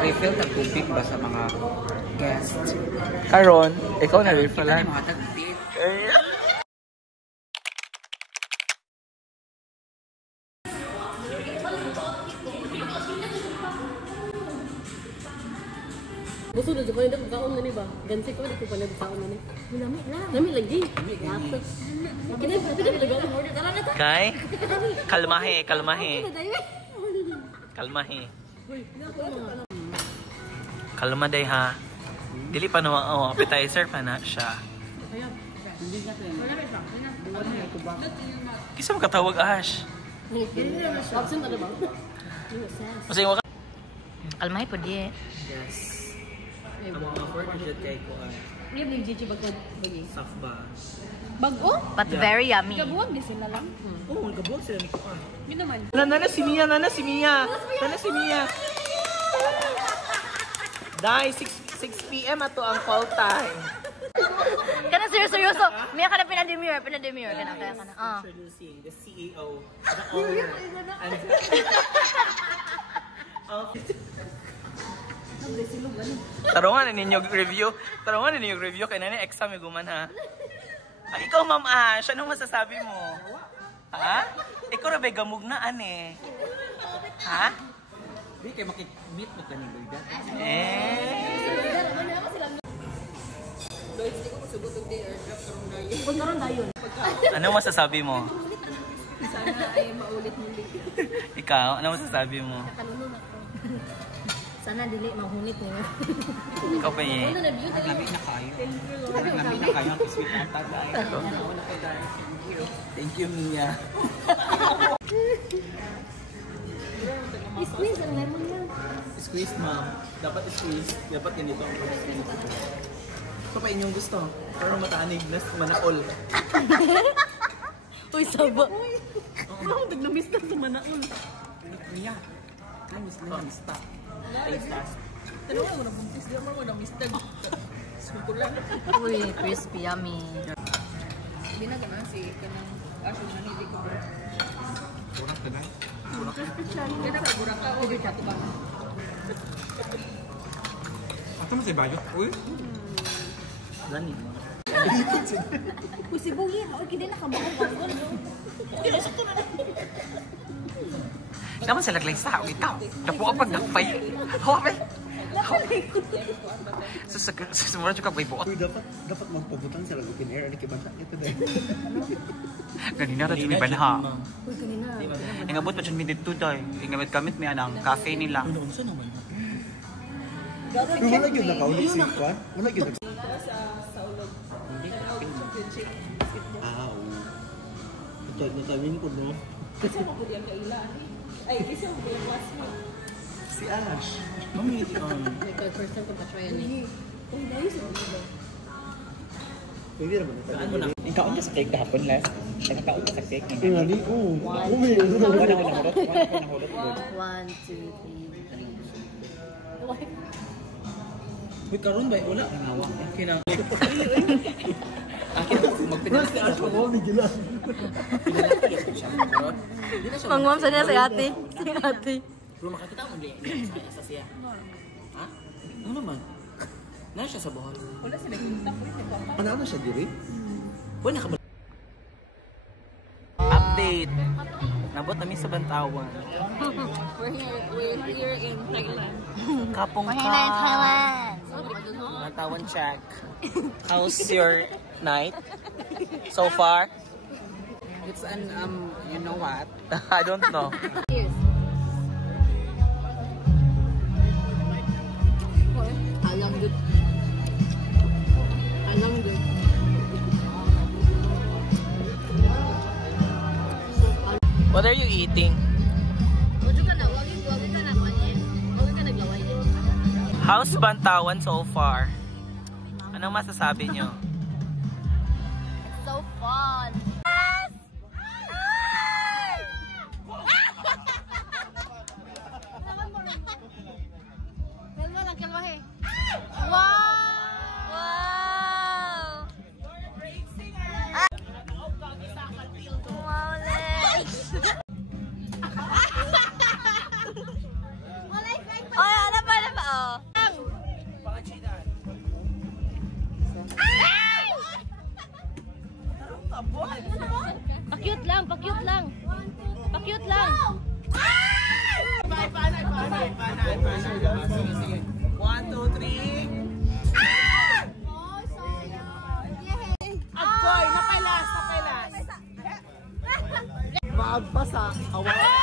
refill tag tubig ba sa mga guests. Karon, ikaw na refillan. Mga tag-tip. Gusto na dyan pa nito pagkaon na ni ba? Gansi ko, hindi ko pala pagkaon na ni. Lami lang. Lami lagi. Kay? Kalmahe, kalmahe. Kalmahe. Kalma day ha. Dili pa naman, appetizer pa na siya. Kisa mo katawag, Ash? Absent na ba? Masaya mo ka? Kalmahe po di. Yes. Ang mga work dyan kay ko ay Hindi ba yung Gigi bagod? soft ba? Bago? But very yummy. Gabuwag din sila lang. Oo, nagkabuhag sila ni ko ah. Yun naman. Nana si Mia, nana si Mia. Nana si Mia. Dai, 6 p.m. ato ang call time. Kana seryoso. Mia ka na pinademure kana kaya kana. Introducing the CEO, the owner, and Tarungan na ninyo review kay nani exam yung guman ha. Ay, ikaw Ma'am Ash, anong masasabi mo? Ha? Ikaw ra ba gamug na ane? Ha? Di kayo makik-meet mo ka ni Berda. Anong masasabi mo? Sana ay maulit muli. Ikaw, anong masasabi mo? Kanunod ako. Sana dili mahunit niyo. Ikaw pa eh. Namin na kayo. Namin na kayo ang sweet ang tagay. Thank you, Mia. Squeeze ang lemon yan. Squeeze, ma'am. Dapat squeeze. Dapat ganito ang pag-squeeze. Ito pa inyong gusto. Pero matanig na manaol. Uy, sabo. Oo, nagnamis na sa manaol. Mia. Namis na yan. Stop. Taste us. Tanong mo na buntis. Di mo na mistag. Sukulan. Uy, crispy, yummy. Hindi na gano'n si kanang aso na hindi ko. Burak ka na. Kaya ka burak ka. Hindi ka ba? Ito mo si Bayo? Uy. Gani. Kung si Bugi, ako hindi na kamahal. Naman sila lang sa ikaw. Napo ka pag nagpay. Hawapay. Susunod ka pay buot. Uy, dapat magpabutang sila open air. Ano kiba siya? Ito dahil. Ganina na dyan may banha. Uy, kanina. Ingabot pa dyan may dito dahil. Ingabot kamit may anang cafe nila. Ano sa naman? Pero wala yun nakaulit si Juan? Wala yun nag... Ah, oo. Ito, natamin ko, no? Kasi mo po yung kailan. Ay, kasi mo po yung classmate. Si Ash. Mami, ikaw. First time ko pa try yan eh. Uy, dahil sa mga. Pwede naman ito. Saan mo na? Ikaw ka sa cake kahapon last. Nagkakaon ka sa cake. Hindi ko. Umi. Wala ko nahulot. 1, 2, 3. Uy, karoon ba? Wala. Nangawa. Kinang... Akin magpinala si Ash. Oo, may gila. Pinalaki siya. Mangmam sa niya si ate. Si ate. Pero makakita mo din sa siya. Ha? Ano naman? Nasa siya sa Bohol. Wala sila kintak. Ano siya, Diri? Wala ka ba? Update! Nabot namin sa Bantawan. We're here in Thailand. Kapong We're here in Thailand. Bantawan check. How's your night so far? It's an, you know what? I don't know. Alang good. Alang good. What are you eating? Wag ka na kanyen. Wag ka naglaway. How's Bantawan so far? Anong masasabi nyo? So fun. Wow! Wow! Wow, Lex! Oh, ano pa? Sige, sige. 1, 2, 3. Agoy! Napailas! Napailas! Maagpa sa awa.